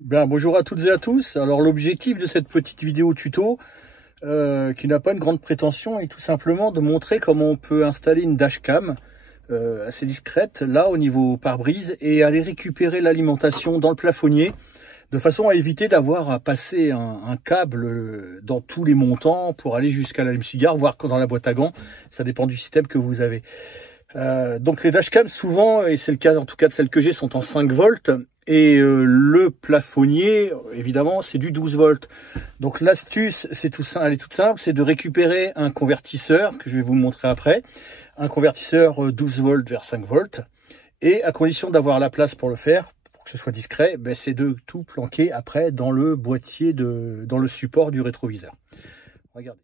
Bien, bonjour à toutes et à tous. Alors l'objectif de cette petite vidéo tuto, qui n'a pas une grande prétention, est tout simplement de montrer comment on peut installer une dashcam assez discrète, là au niveau pare-brise, et aller récupérer l'alimentation dans le plafonnier, de façon à éviter d'avoir à passer un câble dans tous les montants pour aller jusqu'à l'allume-cigare, voire dans la boîte à gants. Ça dépend du système que vous avez. Donc les dashcams souvent, et c'est le cas en tout cas de celles que j'ai, sont en 5 volts. Et le plafonnier, évidemment, c'est du 12 volts. Donc l'astuce, elle est toute simple, c'est de récupérer un convertisseur, que je vais vous montrer après, un convertisseur 12 volts vers 5 volts. Et à condition d'avoir la place pour le faire, pour que ce soit discret, ben, c'est de tout planquer après dans le boîtier, dans le support du rétroviseur. Regardez.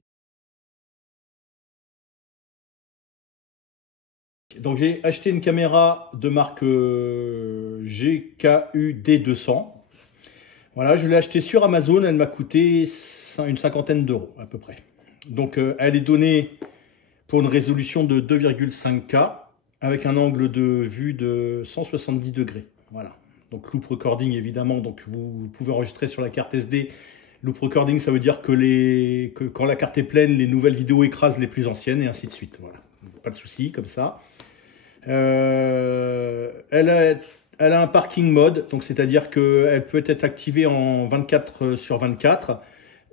Donc j'ai acheté une caméra de marque GKUD 200. Voilà, je l'ai achetée sur Amazon, elle m'a coûté une cinquantaine d'euros à peu près. Donc elle est donnée pour une résolution de 2,5K avec un angle de vue de 170 degrés. Voilà. Donc loop recording évidemment, donc vous pouvez enregistrer sur la carte SD. Loop recording, ça veut dire que quand la carte est pleine, les nouvelles vidéos écrasent les plus anciennes et ainsi de suite. Voilà. Pas de souci comme ça. Elle a un parking mode, donc c'est-à-dire qu'elle peut être activée en 24 sur 24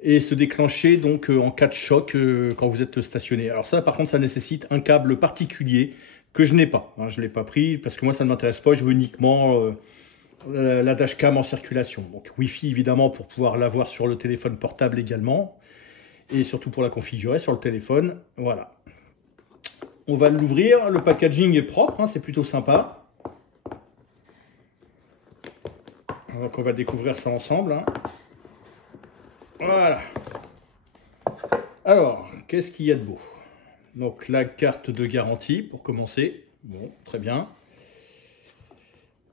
et se déclencher donc en cas de choc quand vous êtes stationné. Alors ça, par contre, ça nécessite un câble particulier que je n'ai pas. Hein, je ne l'ai pas pris parce que moi, ça ne m'intéresse pas. Je veux uniquement la dashcam en circulation. Donc Wi-Fi évidemment pour pouvoir l'avoir sur le téléphone portable également et surtout pour la configurer sur le téléphone. Voilà. On va l'ouvrir, le packaging est propre, hein, c'est plutôt sympa. Donc on va découvrir ça ensemble. Hein. Voilà. Alors, qu'est-ce qu'il y a de beau? Donc la carte de garantie pour commencer. Bon, très bien.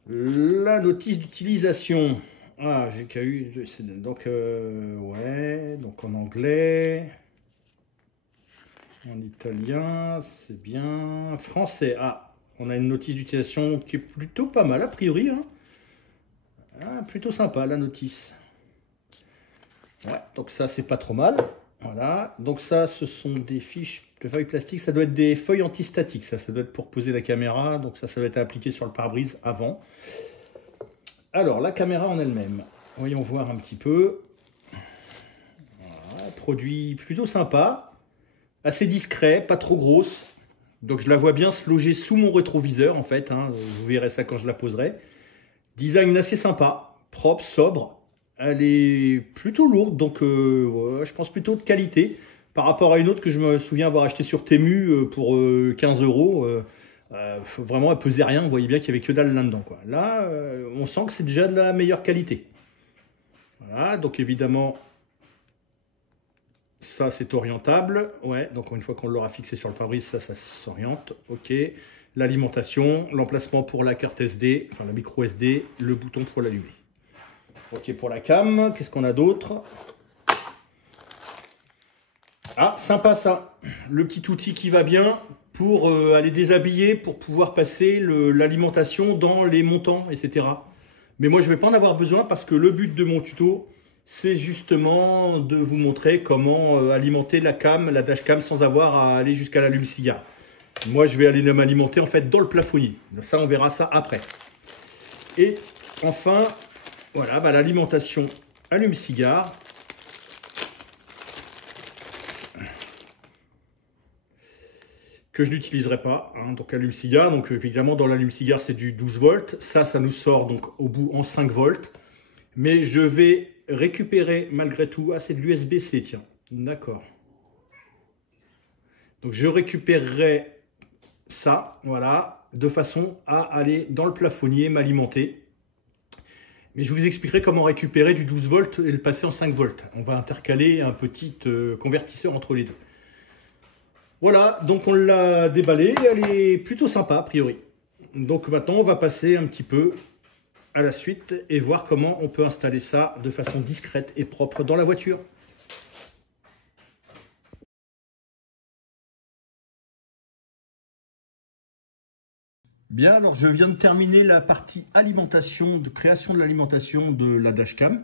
La notice d'utilisation. Ah, GKU. Donc, ouais, donc en anglais. En italien, c'est bien. Français, ah, on a une notice d'utilisation qui est plutôt pas mal a priori. Hein. Ah, plutôt sympa la notice. Ouais, donc ça c'est pas trop mal. Voilà, donc ça ce sont des fiches de feuilles plastiques, ça doit être des feuilles antistatiques, ça doit être pour poser la caméra, donc ça doit être appliqué sur le pare-brise avant. Alors la caméra en elle-même, voyons voir un petit peu. Voilà, produit plutôt sympa. Assez discret, pas trop grosse. Donc je la vois bien se loger sous mon rétroviseur en fait. Hein. Vous verrez ça quand je la poserai. Design assez sympa, propre, sobre. Elle est plutôt lourde, donc ouais, je pense plutôt de qualité. Par rapport à une autre que je me souviens avoir acheté sur Temu pour 15 euros. Vraiment, elle pesait rien. Vous voyez bien qu'il n'y avait que dalle là-dedans. Là, on sent que c'est déjà de la meilleure qualité. Voilà, donc évidemment... Ça, c'est orientable. Ouais, donc une fois qu'on l'aura fixé sur le pare-brise, ça s'oriente. OK. L'alimentation, l'emplacement pour la carte SD, enfin la micro SD, le bouton pour l'allumer. OK pour la cam. Qu'est-ce qu'on a d'autre? Ah, sympa ça. Le petit outil qui va bien pour aller déshabiller, pour pouvoir passer l'alimentation dans les montants, etc. Mais moi, je ne vais pas en avoir besoin parce que le but de mon tuto, c'est justement de vous montrer comment alimenter la dashcam sans avoir à aller jusqu'à l'allume-cigare. Moi, je vais aller m'alimenter en fait dans le plafonnier. Ça, on verra ça après. Et enfin, voilà, bah, l'alimentation allume-cigare. Que je n'utiliserai pas. Hein, donc allume-cigare. Donc évidemment, dans l'allume-cigare, c'est du 12 volts. Ça nous sort donc au bout en 5 volts. Mais je vais récupérer malgré tout... Ah, c'est de l'USB-C, tiens. D'accord. Donc, je récupérerai ça, voilà, de façon à aller dans le plafonnier, m'alimenter. Mais je vous expliquerai comment récupérer du 12 volts et le passer en 5 volts. On va intercaler un petit convertisseur entre les deux. Voilà, donc on l'a déballé. Elle est plutôt sympa, a priori. Donc, maintenant, on va passer un petit peu... à la suite et voir comment on peut installer ça de façon discrète et propre dans la voiture. Bien, alors je viens de terminer la partie alimentation, de création de l'alimentation de la dashcam.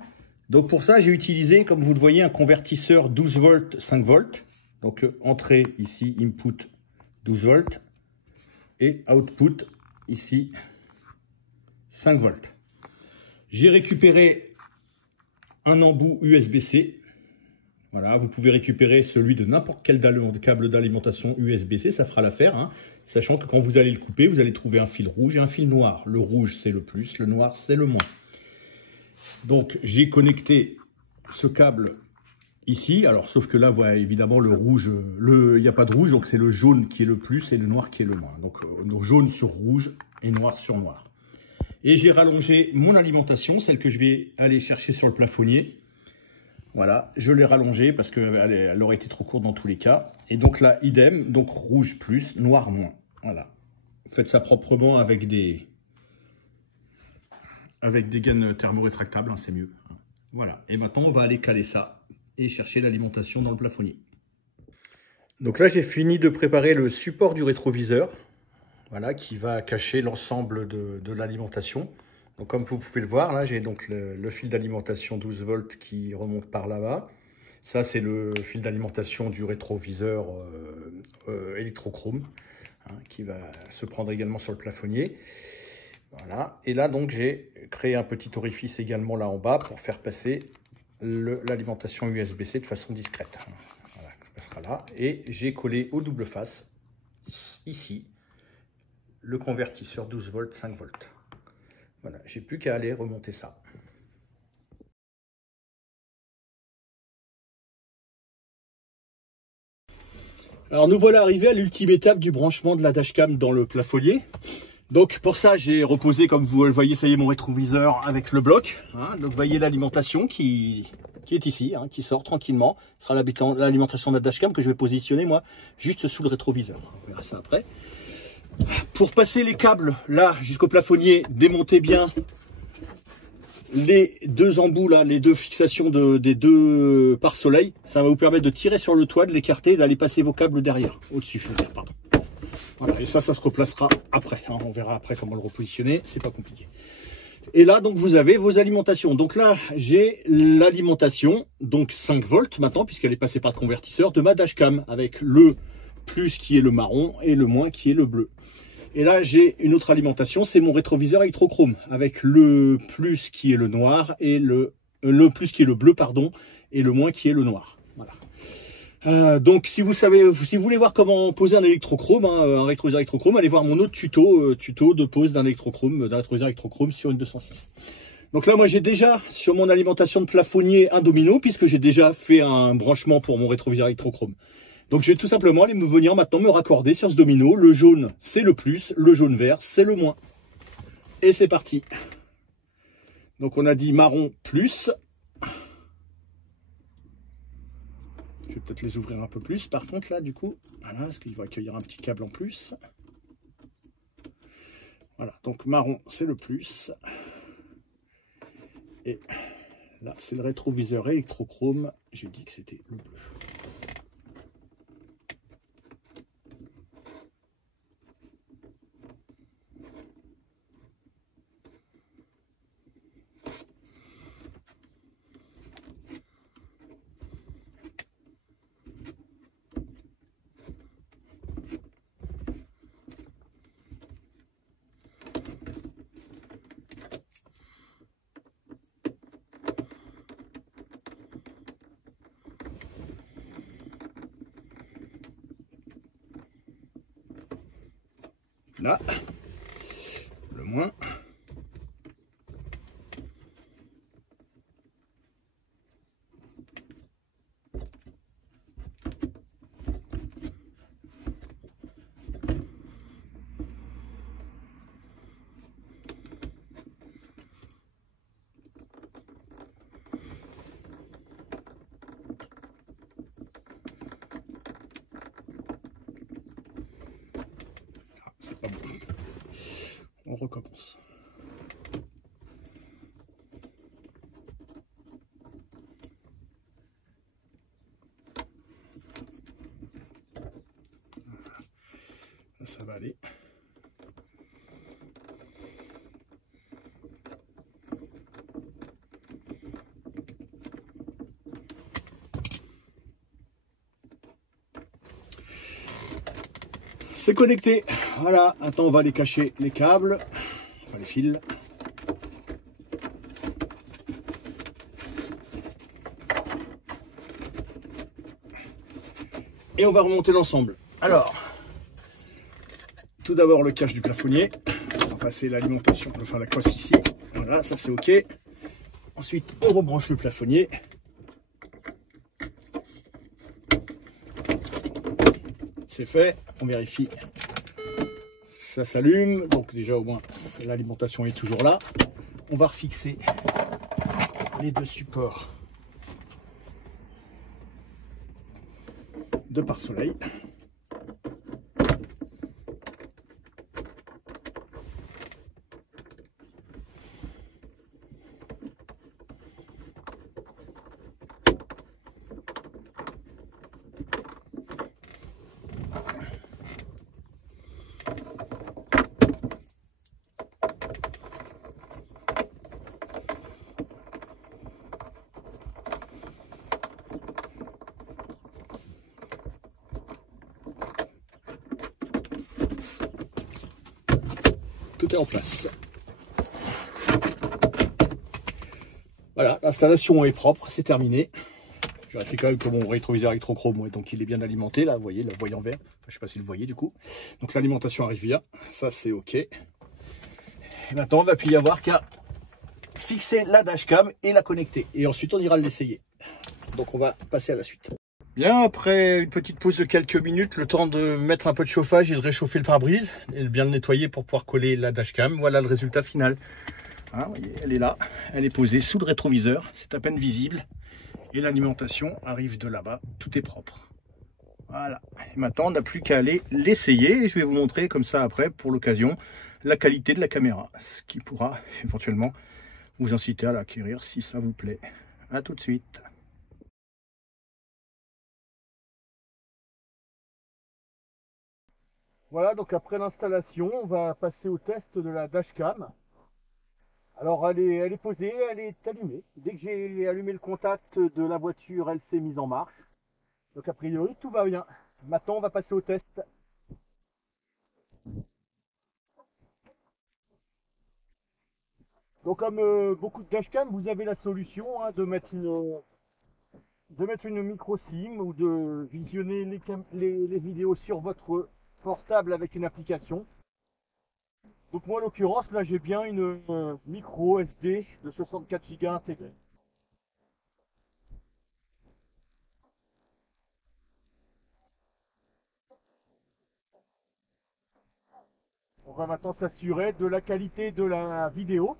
Donc pour ça, j'ai utilisé, comme vous le voyez, un convertisseur 12 volts, 5 volts. Donc entrée ici, input 12 volts et output ici 5 volts. J'ai récupéré un embout USB-C. Voilà, vous pouvez récupérer celui de n'importe quel câble d'alimentation USB-C, ça fera l'affaire, hein, sachant que quand vous allez le couper, vous allez trouver un fil rouge et un fil noir. Le rouge, c'est le plus, le noir, c'est le moins. Donc, j'ai connecté ce câble ici. Alors, sauf que là, voilà, évidemment, le rouge, il n'y a pas de rouge, donc c'est le jaune qui est le plus et le noir qui est le moins. Donc, jaune sur rouge et noir sur noir. Et j'ai rallongé mon alimentation, celle que je vais aller chercher sur le plafonnier. Voilà, je l'ai rallongée parce qu'elle aurait été trop courte dans tous les cas. Et donc là, idem, donc rouge plus, noir moins. Voilà. Faites ça proprement avec des gaines thermorétractables, hein, c'est mieux. Voilà, et maintenant on va aller caler ça et chercher l'alimentation dans le plafonnier. Donc là, j'ai fini de préparer le support du rétroviseur, voilà, qui va cacher l'ensemble de l'alimentation. Donc comme vous pouvez le voir, là j'ai donc le fil d'alimentation 12 volts qui remonte par là-bas. Ça c'est le fil d'alimentation du rétroviseur électrochrome, hein, qui va se prendre également sur le plafonnier. Voilà. Et là donc j'ai créé un petit orifice également là en bas pour faire passer l'alimentation USB-C de façon discrète. Voilà, ça sera là. Et j'ai collé au double face, ici, le convertisseur 12 volts, 5 volts. Voilà, j'ai plus qu'à aller remonter ça. Alors nous voilà arrivés à l'ultime étape du branchement de la dashcam dans le plafonnier. Donc pour ça, j'ai reposé, comme vous le voyez, ça y est, mon rétroviseur avec le bloc. Hein. Donc vous voyez l'alimentation qui est ici, hein, qui sort tranquillement. Ce sera l'alimentation de la dashcam que je vais positionner moi juste sous le rétroviseur. On verra ça après. Pour passer les câbles là jusqu'au plafonnier, démontez bien les deux embouts là, les deux fixations des deux pare-soleil. Ça va vous permettre de tirer sur le toit, de l'écarter et d'aller passer vos câbles derrière, au-dessus, je veux dire, pardon. Voilà, et ça se replacera après. Hein, on verra après comment le repositionner, c'est pas compliqué. Et là, donc, vous avez vos alimentations. Donc là, j'ai l'alimentation, donc 5 volts maintenant, puisqu'elle est passée par le convertisseur, de ma dashcam, avec le plus qui est le marron et le moins qui est le bleu. Et là, j'ai une autre alimentation, c'est mon rétroviseur électrochrome, avec le plus qui est le noir et le plus qui est le bleu, pardon, et le moins qui est le noir. Voilà. Donc, si vous voulez voir comment poser un électrochrome, hein, un rétroviseur électrochrome, allez voir mon autre tuto de pose d'un rétroviseur électrochrome sur une 206. Donc là, moi, j'ai déjà sur mon alimentation de plafonnier un domino, puisque j'ai déjà fait un branchement pour mon rétroviseur électrochrome. Donc je vais tout simplement aller venir maintenant me raccorder sur ce domino. Le jaune, c'est le plus, le jaune vert, c'est le moins. Et c'est parti. Donc on a dit marron plus. Je vais peut-être les ouvrir un peu plus par contre là du coup. Voilà, parce qu'il va accueillir un petit câble en plus. Voilà, donc marron, c'est le plus. Et là, c'est le rétroviseur électrochrome. J'ai dit que c'était le bleu. Là, le moins. C'est pas bon. On recommence. Ça va aller. C'est connecté. Voilà, maintenant on va aller cacher les câbles, enfin les fils. Et on va remonter l'ensemble. Alors, tout d'abord le cache du plafonnier. On va passer l'alimentation, enfin la cosse ici. Voilà, ça c'est ok. Ensuite, on rebranche le plafonnier. C'est fait, on vérifie. Ça s'allume, donc déjà au moins l'alimentation est toujours là. On va refixer les deux supports de pare-soleil. Tout est en place. Voilà, l'installation est propre, c'est terminé. Je vérifie quand même que mon rétroviseur électrochrome, ouais, donc il est bien alimenté, là, vous voyez, le voyant vert. Enfin, je ne sais pas si vous le voyez du coup. Donc l'alimentation arrive bien, ça c'est ok. Et maintenant, on va plus y avoir qu'à fixer la dashcam et la connecter. Et ensuite, on ira l'essayer. Donc on va passer à la suite. Bien, après une petite pause de quelques minutes, le temps de mettre un peu de chauffage et de réchauffer le pare-brise et de bien le nettoyer pour pouvoir coller la dashcam. Voilà le résultat final. Hein, vous voyez, elle est là, elle est posée sous le rétroviseur, c'est à peine visible. Et l'alimentation arrive de là-bas, tout est propre. Voilà, et maintenant on n'a plus qu'à aller l'essayer et je vais vous montrer comme ça après, pour l'occasion, la qualité de la caméra. Ce qui pourra éventuellement vous inciter à l'acquérir si ça vous plaît. A tout de suite. Voilà, donc après l'installation, on va passer au test de la dashcam. Alors elle est posée, elle est allumée. Dès que j'ai allumé le contact de la voiture, elle s'est mise en marche. Donc a priori tout va bien. Maintenant on va passer au test. Donc comme beaucoup de dashcam, vous avez la solution hein, de mettre une micro SIM ou de visionner les vidéos sur votre portable avec une application. Donc moi en l'occurrence là j'ai bien une micro SD de 64 Go intégrée. On va maintenant s'assurer de la qualité de la vidéo.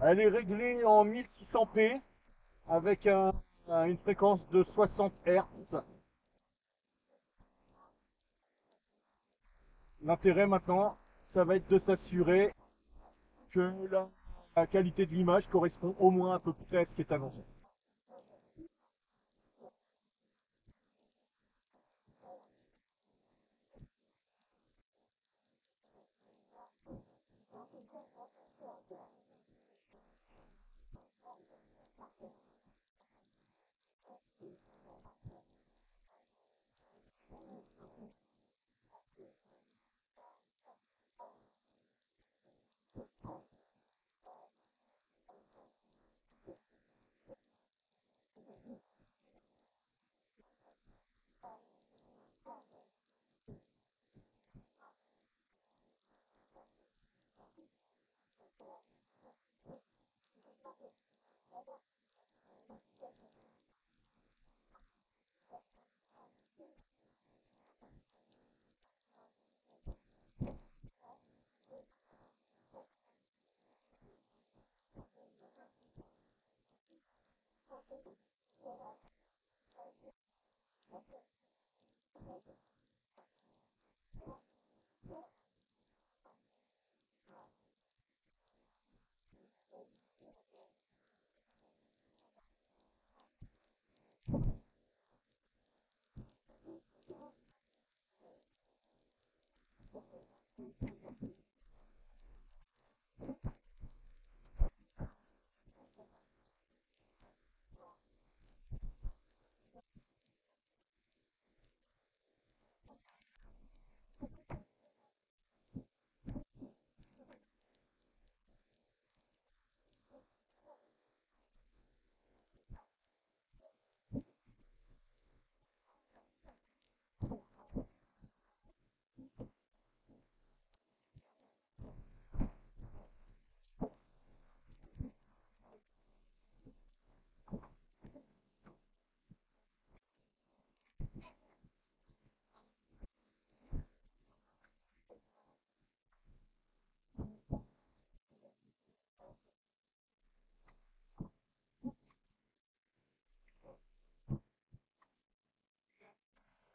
Elle est réglée en 1600p avec une fréquence de 60 Hz. L'intérêt maintenant, ça va être de s'assurer que la qualité de l'image correspond au moins à peu près à ce qui est annoncé.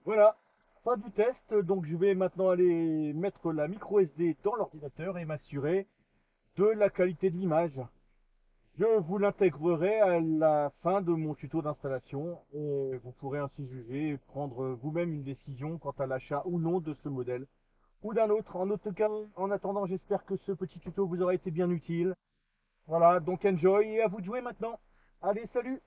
Voilà, fin du test. Donc je vais maintenant aller mettre la micro SD dans l'ordinateur et m'assurer de la qualité de l'image. Je vous l'intégrerai à la fin de mon tuto d'installation et vous pourrez ainsi juger et prendre vous-même une décision quant à l'achat ou non de ce modèle ou d'un autre. En tout cas, en attendant, j'espère que ce petit tuto vous aura été bien utile. Voilà, donc enjoy et à vous de jouer maintenant. Allez, salut!